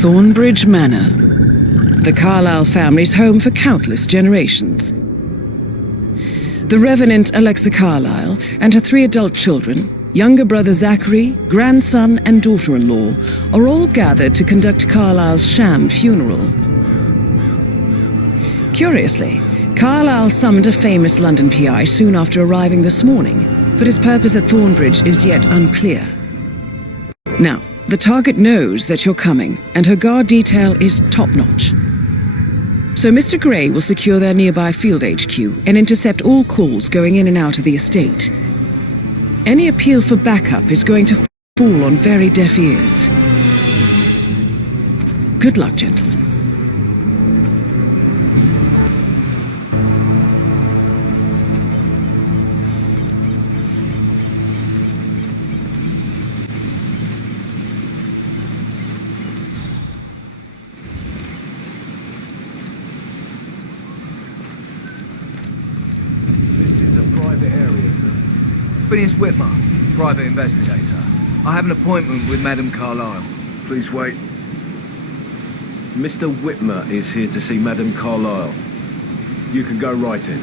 Thornbridge Manor, the Carlyle family's home for countless generations. The Revenant Alexa Carlyle and her 3 adult children, younger brother Zachary, grandson and daughter-in-law, are all gathered to conduct Carlyle's sham funeral. Curiously, Carlyle summoned a famous London PI soon after arriving this morning, but his purpose at Thornbridge is yet unclear. Now, the target knows that you're coming, and her guard detail is top-notch. So Mr. Gray will secure their nearby field HQ and intercept all calls going in and out of the estate. Any appeal for backup is going to fall on very deaf ears. Good luck, gentlemen. Phineas Whitman, private investigator. I have an appointment with Madame Carlyle. Please wait. Mr. Whitmer is here to see Madame Carlyle. You can go right in.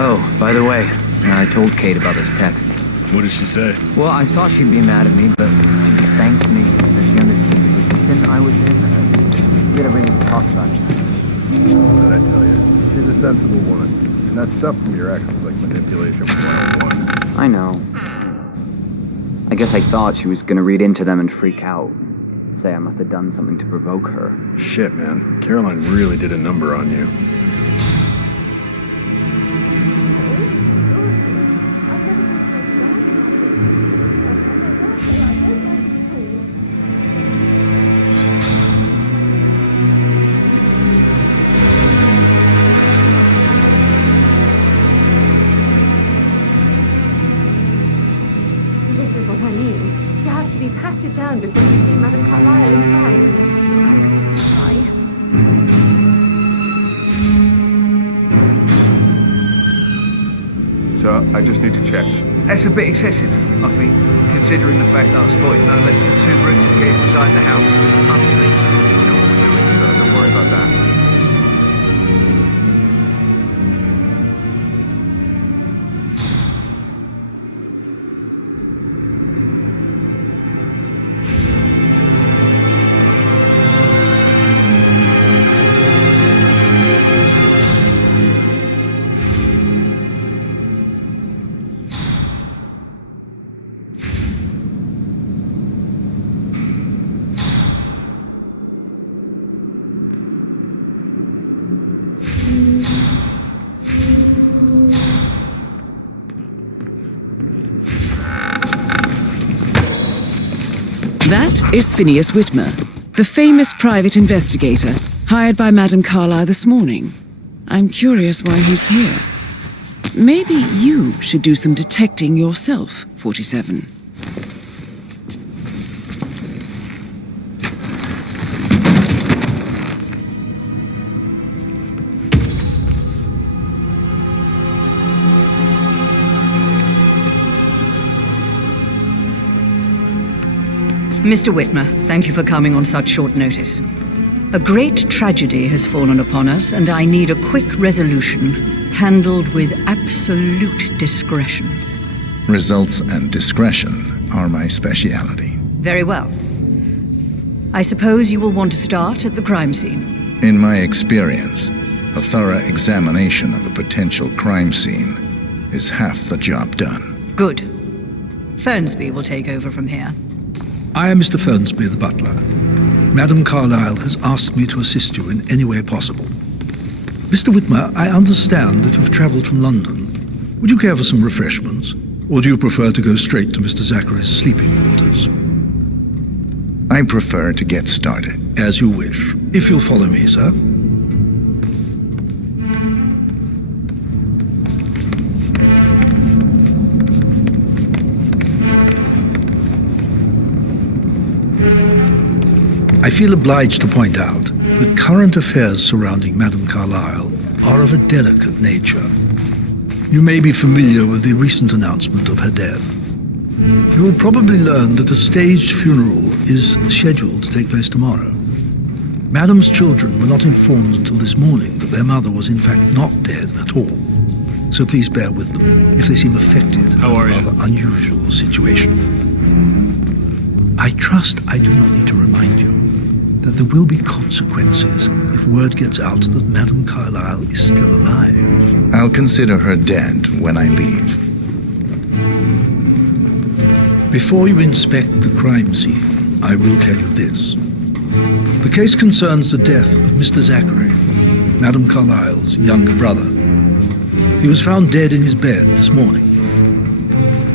Oh, by the way, I told Kate about this text. What did she say? Well, I thought she'd be mad at me, but she thanked me that she understood the position I was in. We had a really good talk about it. What did I tell you? She's a sensible woman. And that stuff from your ex was like manipulation 101. I know. I guess I thought she was gonna read into them and freak out. Say I must have done something to provoke her. Shit, man. Caroline really did a number on you. Patted down before you see Madame Carlyle inside. Bye. So, I just need to check. That's a bit excessive, I think, considering the fact that I spotted no less than 2 routes to get inside the house unseen. You know what we're doing, so don't worry about that. That is Phineas Whitmer, the famous private investigator hired by Madame Carlyle this morning. I'm curious why he's here. Maybe you should do some detecting yourself, 47. Mr. Whitmer, thank you for coming on such short notice. A great tragedy has fallen upon us, and I need a quick resolution, handled with absolute discretion. Results and discretion are my speciality. Very well. I suppose you will want to start at the crime scene. In my experience, a thorough examination of a potential crime scene is half the job done. Good. Fernsby will take over from here. I am Mr. Fernsby, the butler. Madame Carlyle has asked me to assist you in any way possible. Mr. Whitmer, I understand that you've travelled from London. Would you care for some refreshments? Or do you prefer to go straight to Mr. Zachary's sleeping quarters? I prefer to get started. As you wish. If you'll follow me, sir. I feel obliged to point out that current affairs surrounding Madame Carlyle are of a delicate nature. You may be familiar with the recent announcement of her death. You will probably learn that a staged funeral is scheduled to take place tomorrow. Madame's children were not informed until this morning that their mother was in fact not dead at all. So please bear with them if they seem affected by a rather unusual situation. I trust I do not need to remind you that there will be consequences if word gets out that Madame Carlyle is still alive. I'll consider her dead when I leave. Before you inspect the crime scene, I will tell you this. The case concerns the death of Mr. Zachary, Madame Carlyle's younger brother. He was found dead in his bed this morning.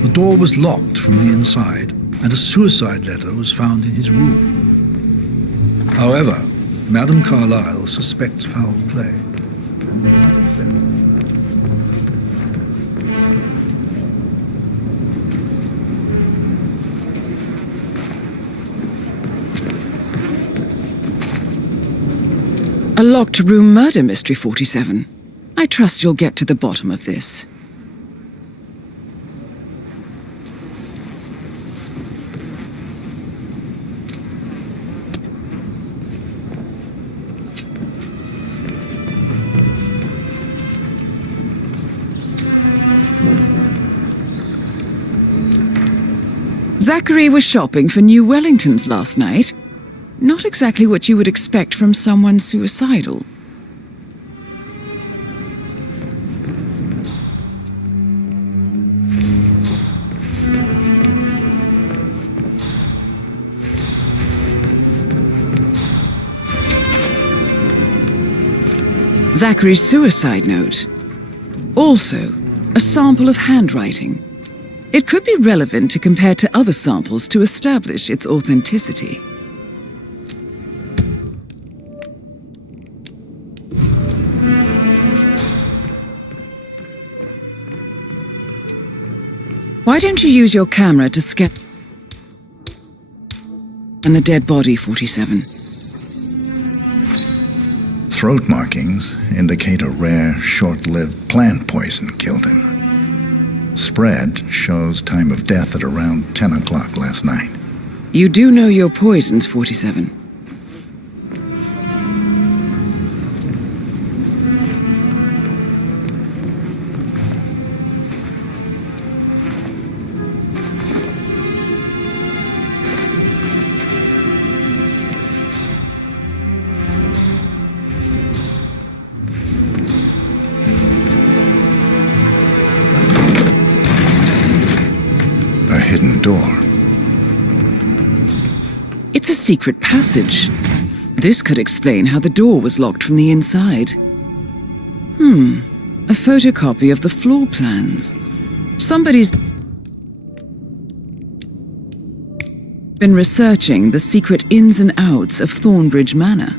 The door was locked from the inside, and a suicide letter was found in his room. However, Madame Carlyle suspects foul play. A locked room murder mystery, 47. I trust you'll get to the bottom of this. Zachary was shopping for new Wellingtons last night. Not exactly what you would expect from someone suicidal. Zachary's suicide note. Also, a sample of handwriting. It could be relevant to compare to other samples to establish its authenticity. Why don't you use your camera to scan and the dead body, 47? Throat markings indicate a rare, short-lived plant poison killed him. Spread shows time of death at around 10 o'clock last night. You do know your poisons, 47. Hidden door. It's a secret passage. This could explain how the door was locked from the inside. A photocopy of the floor plans. Somebody's been researching the secret ins and outs of Thornbridge Manor.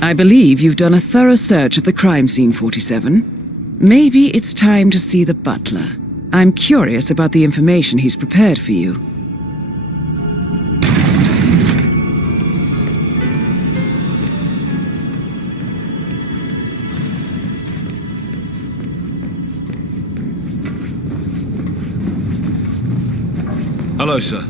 I believe you've done a thorough search of the crime scene, 47. Maybe it's time to see the butler. I'm curious about the information he's prepared for you. Hello, sir.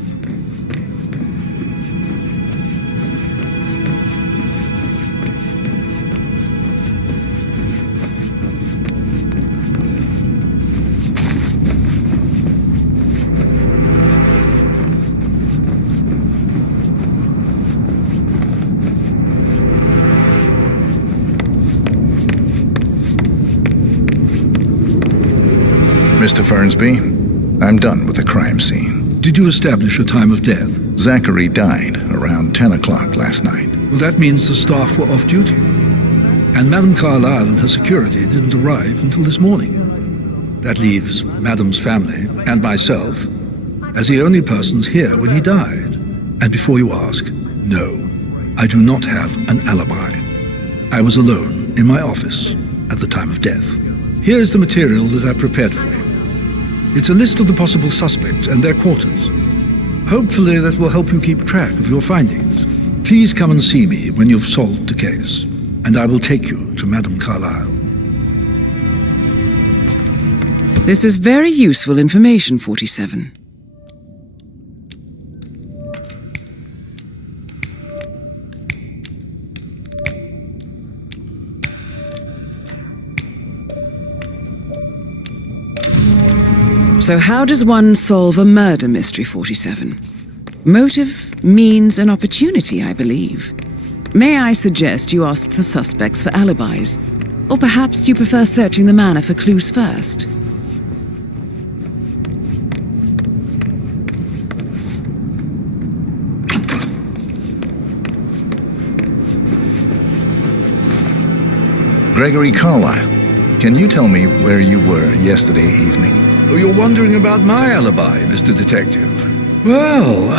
Mr. Fernsby, I'm done with the crime scene. Did you establish a time of death? Zachary died around 10 o'clock last night. Well, that means the staff were off duty. And Madame Carlyle and her security didn't arrive until this morning. That leaves Madame's family and myself as the only persons here when he died. And before you ask, no, I do not have an alibi. I was alone in my office at the time of death. Here is the material that I prepared for you. It's a list of the possible suspects and their quarters. Hopefully that will help you keep track of your findings. Please come and see me when you've solved the case, and I will take you to Madame Carlyle. This is very useful information, 47. So how does one solve a murder mystery, 47? Motive, means, and opportunity, I believe. May I suggest you ask the suspects for alibis? Or perhaps you prefer searching the manor for clues first? Gregory Carlyle, can you tell me where you were yesterday evening? Oh, you're wondering about my alibi, Mr. Detective. Well,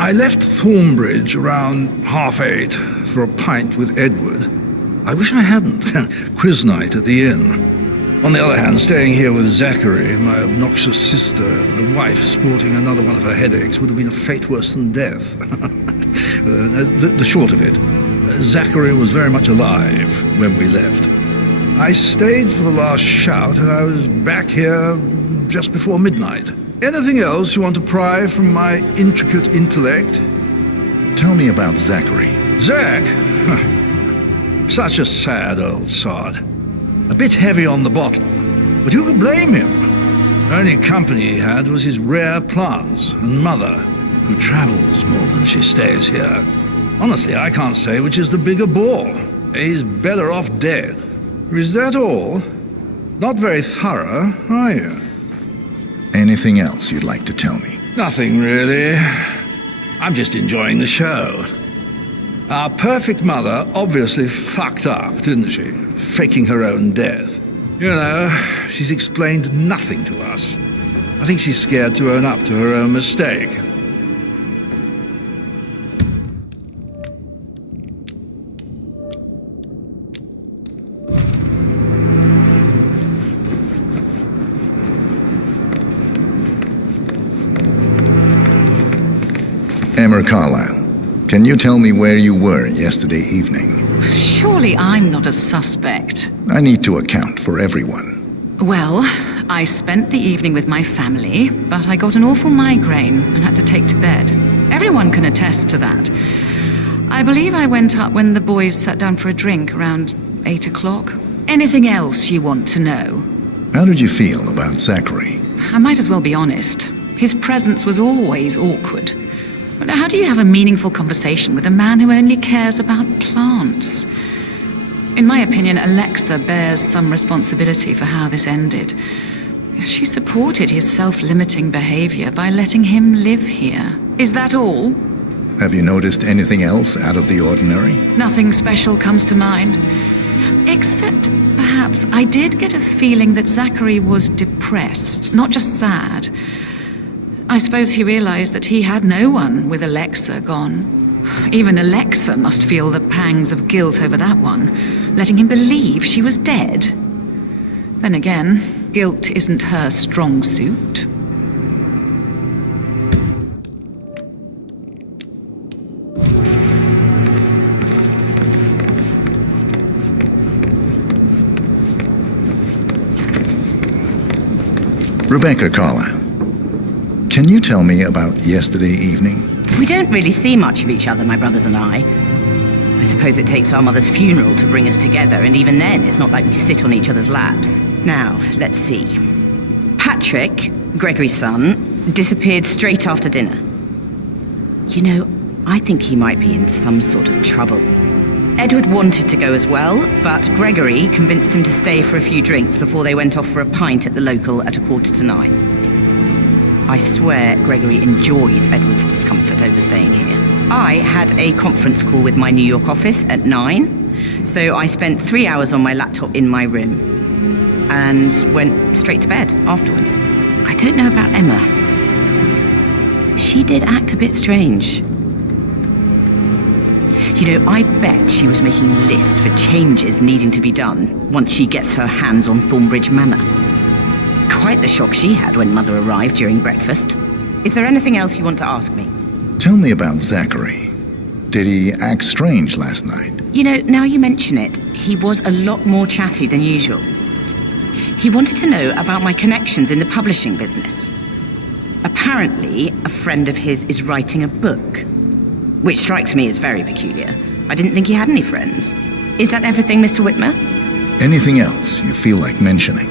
I left Thornbridge around 8:30 for a pint with Edward. I wish I hadn't. Quiz night at the inn. On the other hand, staying here with Zachary, my obnoxious sister, and the wife sporting another one of her headaches would have been a fate worse than death. The short of it, Zachary was very much alive when we left. I stayed for the last shout, and I was back here just before midnight. Anything else you want to pry from my intricate intellect? Tell me about Zachary. Zach? Such a sad old sod. A bit heavy on the bottle, but who could blame him? Only company he had was his rare plants and mother, who travels more than she stays here. Honestly, I can't say which is the bigger bore. He's better off dead. Is that all? Not very thorough, are you? Anything else you'd like to tell me? Nothing, really. I'm just enjoying the show. Our perfect mother obviously fucked up, didn't she? Faking her own death. You know, she's explained nothing to us. I think she's scared to own up to her own mistake. Emma Carlyle, can you tell me where you were yesterday evening? Surely I'm not a suspect. I need to account for everyone. Well, I spent the evening with my family, but I got an awful migraine and had to take to bed. Everyone can attest to that. I believe I went up when the boys sat down for a drink around 8 o'clock. Anything else you want to know? How did you feel about Zachary? I might as well be honest. His presence was always awkward. But how do you have a meaningful conversation with a man who only cares about plants? In my opinion, Alexa bears some responsibility for how this ended. She supported his self-limiting behavior by letting him live here. Is that all? Have you noticed anything else out of the ordinary? Nothing special comes to mind. Except, perhaps, I did get a feeling that Zachary was depressed, not just sad. I suppose he realized that he had no one with Alexa gone. Even Alexa must feel the pangs of guilt over that one, letting him believe she was dead. Then again, guilt isn't her strong suit. Rebecca Carlyle, can you tell me about yesterday evening? We don't really see much of each other, my brothers and I. I suppose it takes our mother's funeral to bring us together, and even then, it's not like we sit on each other's laps. Now, let's see. Patrick, Gregory's son, disappeared straight after dinner. You know, I think he might be in some sort of trouble. Edward wanted to go as well, but Gregory convinced him to stay for a few drinks before they went off for a pint at the local at 8:45. I swear Gregory enjoys Edward's discomfort over staying here. I had a conference call with my New York office at 9, so I spent 3 hours on my laptop in my room and went straight to bed afterwards. I don't know about Emma. She did act a bit strange. You know, I bet she was making lists for changes needing to be done once she gets her hands on Thornbridge Manor. Quite the shock she had when Mother arrived during breakfast. Is there anything else you want to ask me? Tell me about Zachary. Did he act strange last night? You know, now you mention it, he was a lot more chatty than usual. He wanted to know about my connections in the publishing business. Apparently, a friend of his is writing a book, which strikes me as very peculiar. I didn't think he had any friends. Is that everything, Mr. Whitmer? Anything else you feel like mentioning?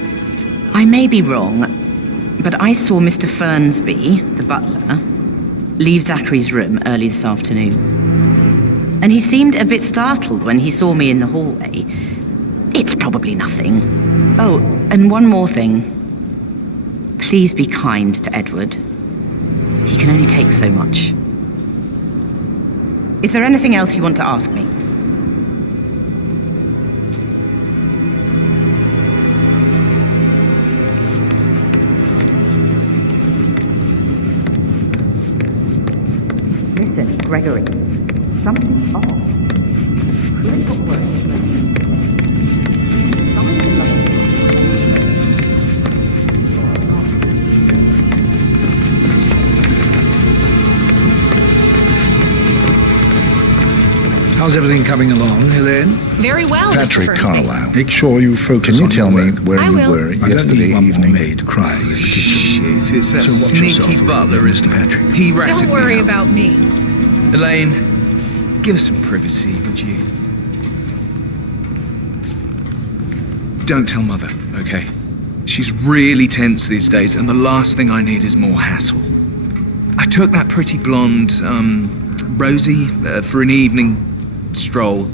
I may be wrong, but I saw Mr. Fernsby, the butler, leave Zachary's room early this afternoon. And he seemed a bit startled when he saw me in the hallway. It's probably nothing. Oh, and one more thing. Please be kind to Edward. He can only take so much. Is there anything else you want to ask me? Listen, Gregory, something's off. Really got worse. How's everything coming along, Helene? Very well, Patrick Mr. Fernsby. Carlyle, Make sure you focus can you on tell your me work. where I you will. were I don't yesterday need one more evening? maid crying in the kitchen. Shit, it's that So watch sneaky yourself, butler, isn't it? Patrick. He ratted Don't me worry out. about me. Elaine, give us some privacy, would you? Don't tell Mother, okay? She's really tense these days, and the last thing I need is more hassle. I took that pretty blonde, Rosie, for an evening stroll.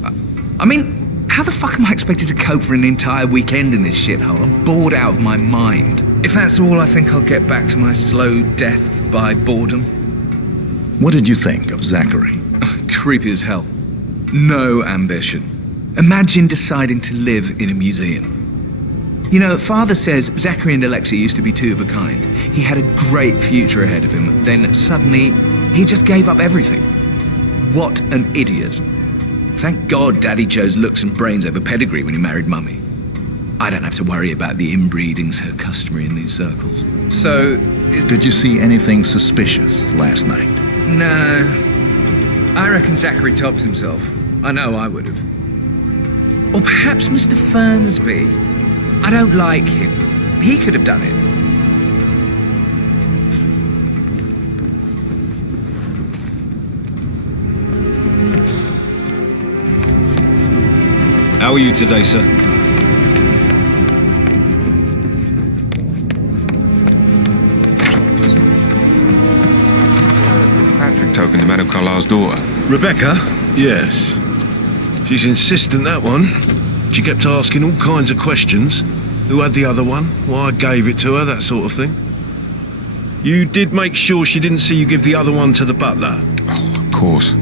I mean, how the fuck am I expected to cope for an entire weekend in this shithole? I'm bored out of my mind. If that's all, I think I'll get back to my slow death by boredom. What did you think of Zachary? Creepy as hell. No ambition. Imagine deciding to live in a museum. You know, Father says Zachary and Alexa used to be two of a kind. He had a great future ahead of him. Then suddenly, he just gave up everything. What an idiot. Thank God Daddy chose looks and brains over pedigree when he married Mummy. I don't have to worry about the inbreeding so customary in these circles. So, Did you see anything suspicious last night? no. I reckon Zachary tops himself. I know I would have. Or perhaps Mr. Fernsby. I don't like him. He could have done it. How are you today, sir? Patrick token to Madame Carlyle's daughter. Rebecca? Yes. She's insistent, that one. She kept asking all kinds of questions. Who had the other one? Why I gave it to her, that sort of thing. You did make sure she didn't see you give the other one to the butler? Oh, of course.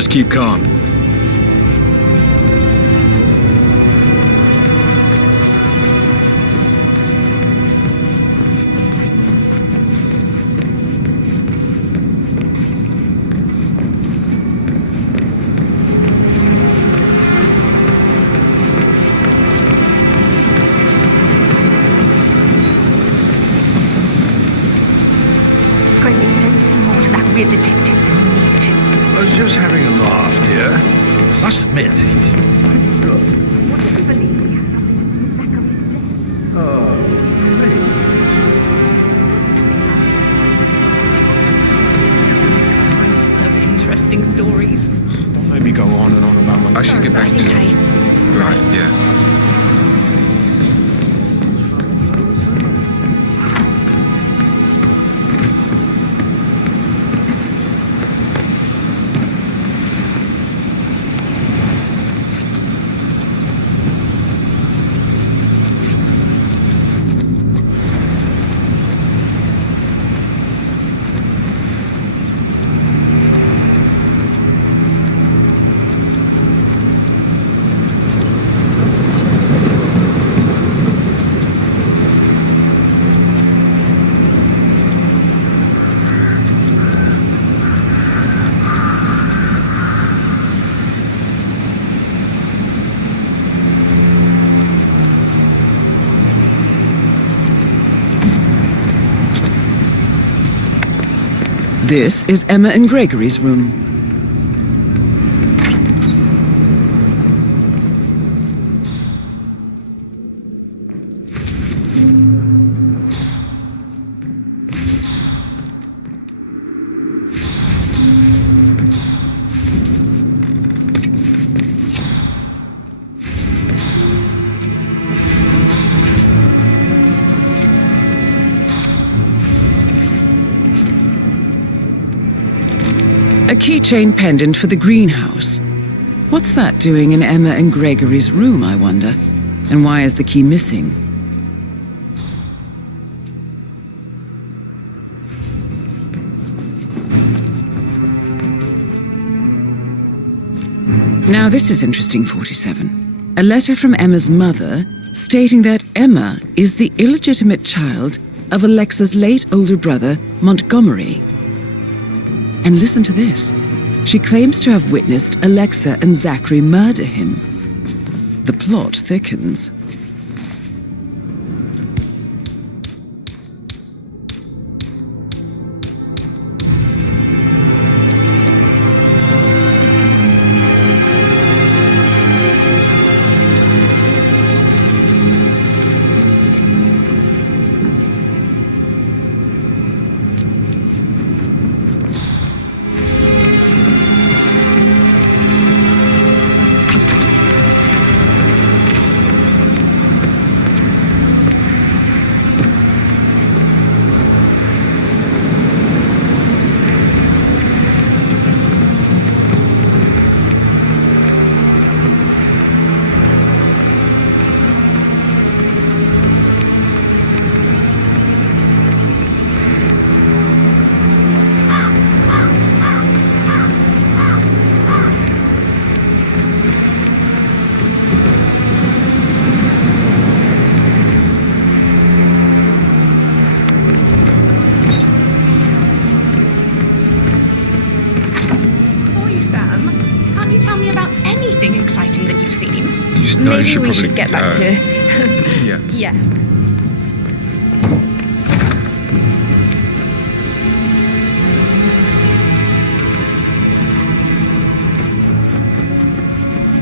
Just keep calm. Gregory, you don't say more to that weird detective than you need to. I was just having a laugh, dear. Must admit, he's pretty good. What if you believe he has something to do with Zachary's death? Oh, Interesting stories. Don't make me go on and on about my... I should get back to... Right, yeah. This is Emma and Gregory's room. A keychain pendant for the greenhouse. What's that doing in Emma and Gregory's room, I wonder? And why is the key missing? Now this is interesting, 47. A letter from Emma's mother stating that Emma is the illegitimate child of Alexa's late older brother, Montgomery. And listen to this. She claims to have witnessed Alexa and Zachary murder him. The plot thickens. Exciting that you've seen. Maybe we should get back to... Yeah. Yeah.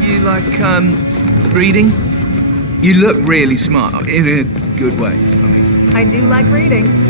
You like, reading? You look really smart, in a good way, I mean. I do like reading.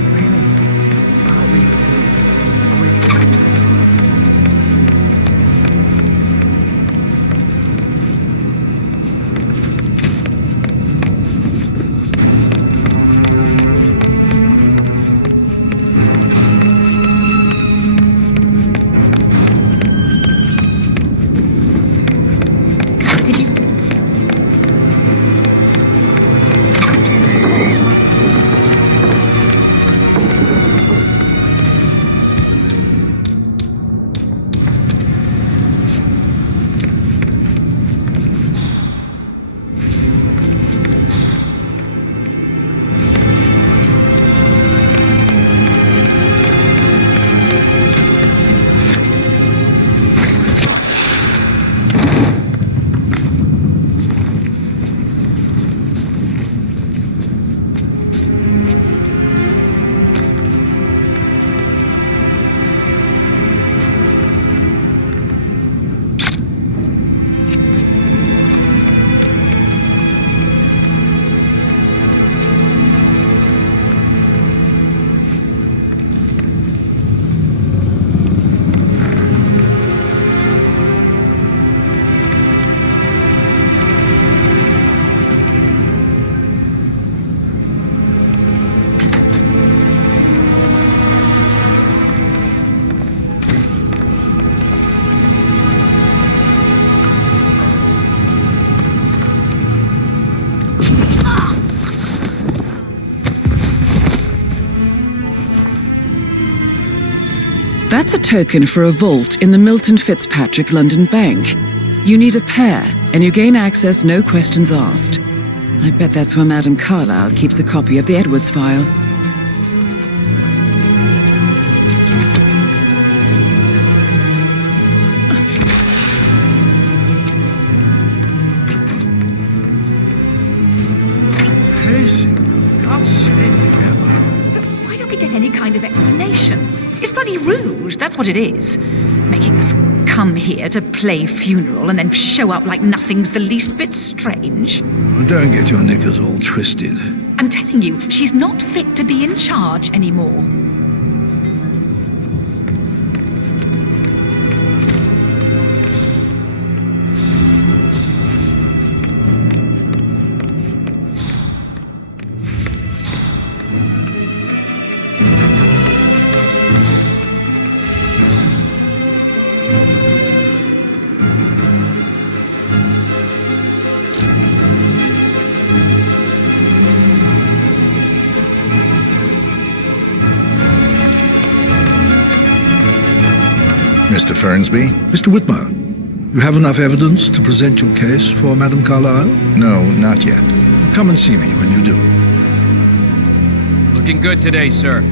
That's a token for a vault in the Milton Fitzpatrick London Bank. You need a pair, and you gain access no questions asked. I bet that's where Madame Carlyle keeps a copy of the Edwards file. Why don't we get any kind of explanation? It's bloody rouge, that's what it is. Making us come here to play funeral and then show up like nothing's the least bit strange. Well, don't get your knickers all twisted. I'm telling you, she's not fit to be in charge anymore. Mr. Fernsby? Mr. Whitmer, you have enough evidence to present your case for Madame Carlyle? No, not yet. Come and see me when you do. Looking good today, sir.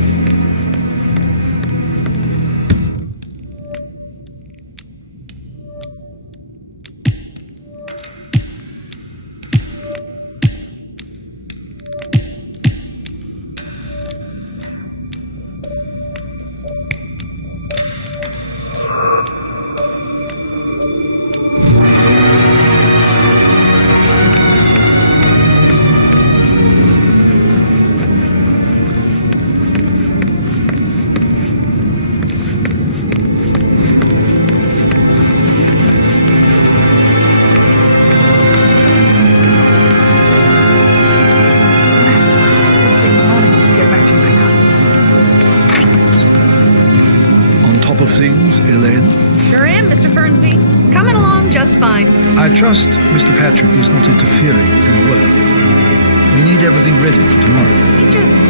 Top of things, Elaine? Sure am, Mr. Fernsby. Coming along just fine. I trust Mr. Patrick is not interfering in the work. We need everything ready for tomorrow. He's just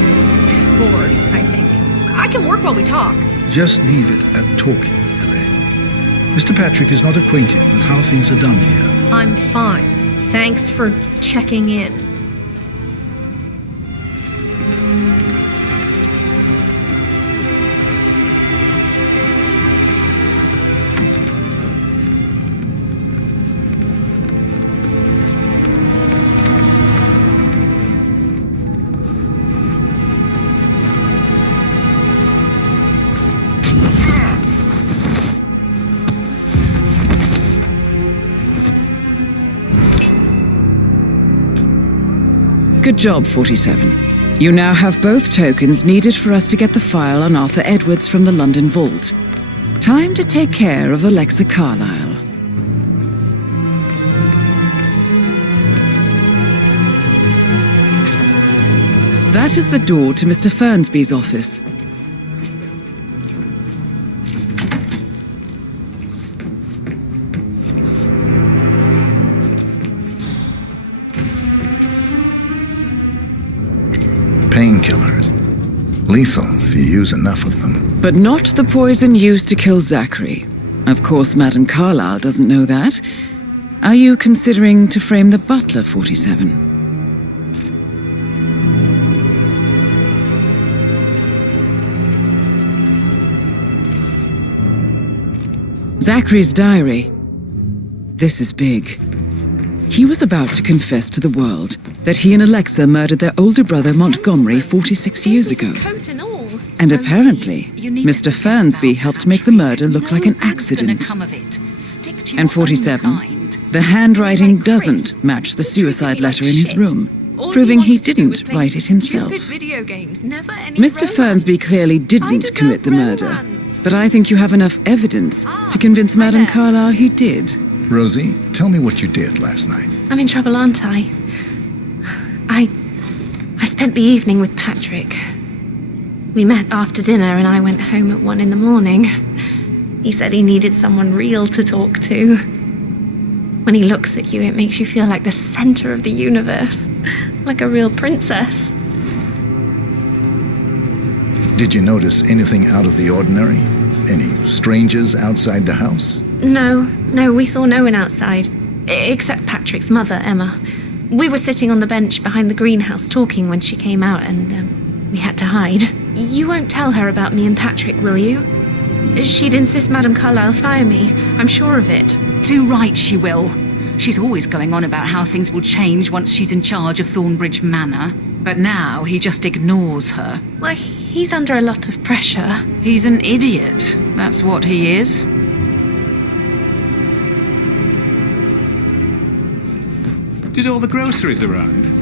bored, I think. I can work while we talk. Just leave it at talking, Elaine. Mr. Patrick is not acquainted with how things are done here. I'm fine. Thanks for checking in. Good job, 47. You now have both tokens needed for us to get the file on Arthur Edwards from the London Vault. Time to take care of Alexa Carlyle. That is the door to Mr. Fernsby's office. Painkillers. Lethal if you use enough of them. But not the poison used to kill Zachary. Of course, Madame Carlyle doesn't know that. Are you considering to frame the butler, 47? Zachary's diary. This is big. He was about to confess to the world that he and Alexa murdered their older brother Montgomery 46 years ago. And apparently, Mr. Fernsby helped make the murder look like an accident. And 47, the handwriting doesn't match the suicide letter in his room, proving he didn't write it himself. Mr. Fernsby clearly didn't commit the murder, but I think you have enough evidence to convince Madame Carlyle he did. Rosie, tell me what you did last night. I'm in trouble, aren't I? I spent the evening with Patrick. We met after dinner and I went home at 1 a.m. He said he needed someone real to talk to. When he looks at you, it makes you feel like the center of the universe, like a real princess. Did you notice anything out of the ordinary? Any strangers outside the house? No, we saw no one outside. Except Patrick's mother, Emma. We were sitting on the bench behind the greenhouse talking when she came out and we had to hide. You won't tell her about me and Patrick, will you? She'd insist Madame Carlyle fire me. I'm sure of it. Too right she will. She's always going on about how things will change once she's in charge of Thornbridge Manor. But now he just ignores her. Well, he's under a lot of pressure. He's an idiot. That's what he is. Did all the groceries arrive?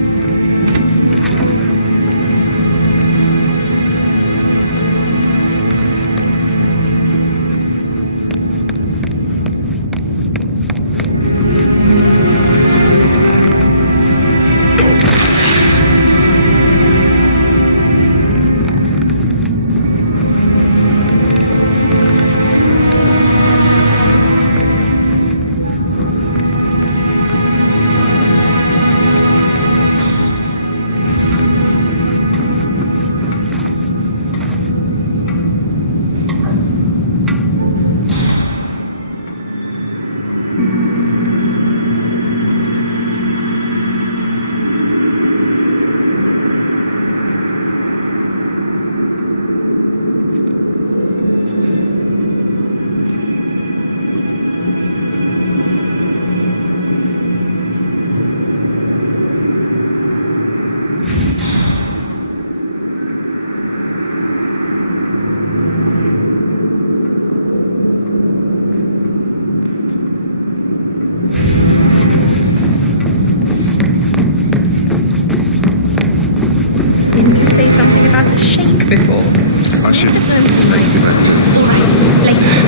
Didn't you say something about a shake before? I should. Alright, later.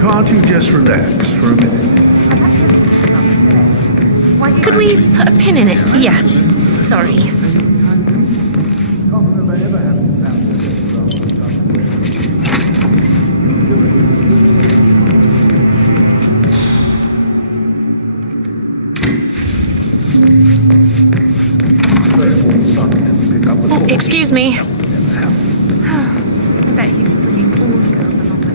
Can't you just relax for a minute? Could we put a pin in it? Yeah. Sorry. Oh, excuse me. I bet he's bringing all the girls along with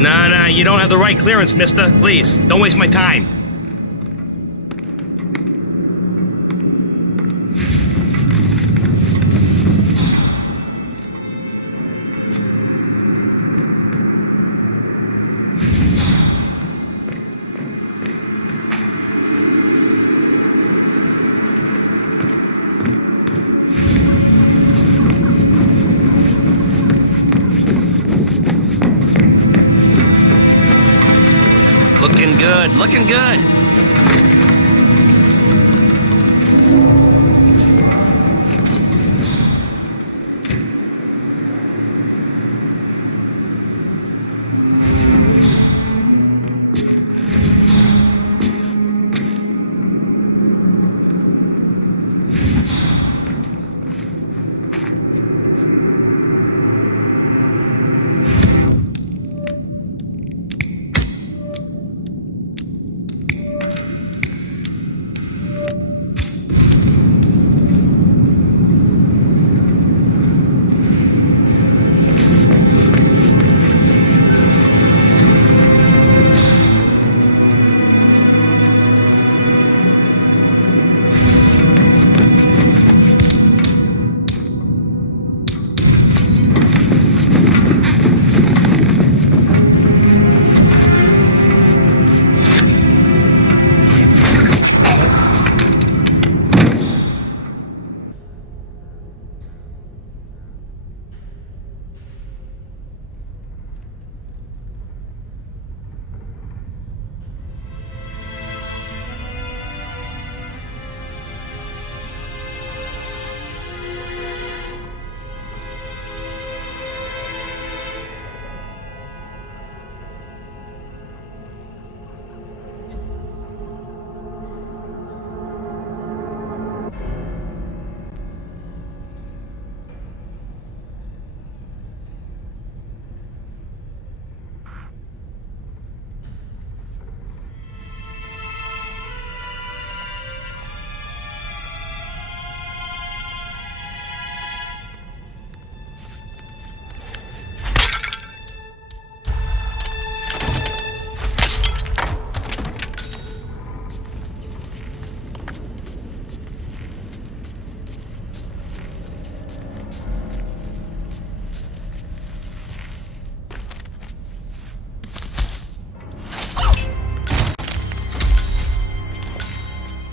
Nah, you don't have the right clearance, mister. Please, don't waste my time. Looking good.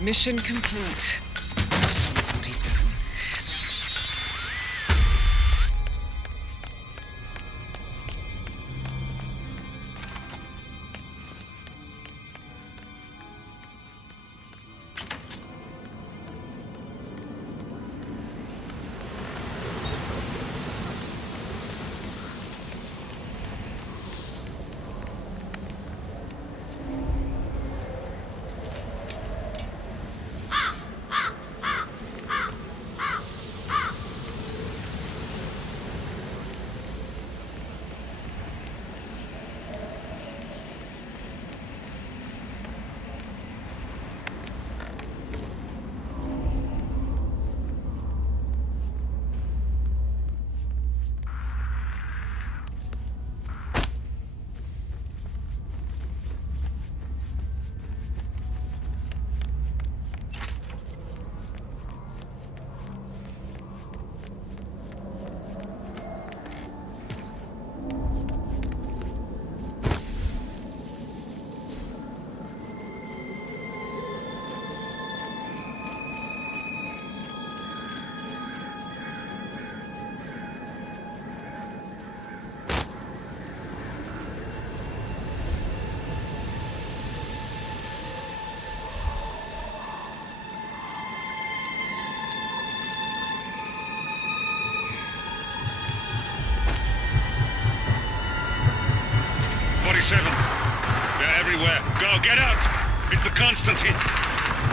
Mission complete. 47. They're everywhere. Go, get out! It's the Constantine!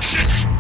Shit!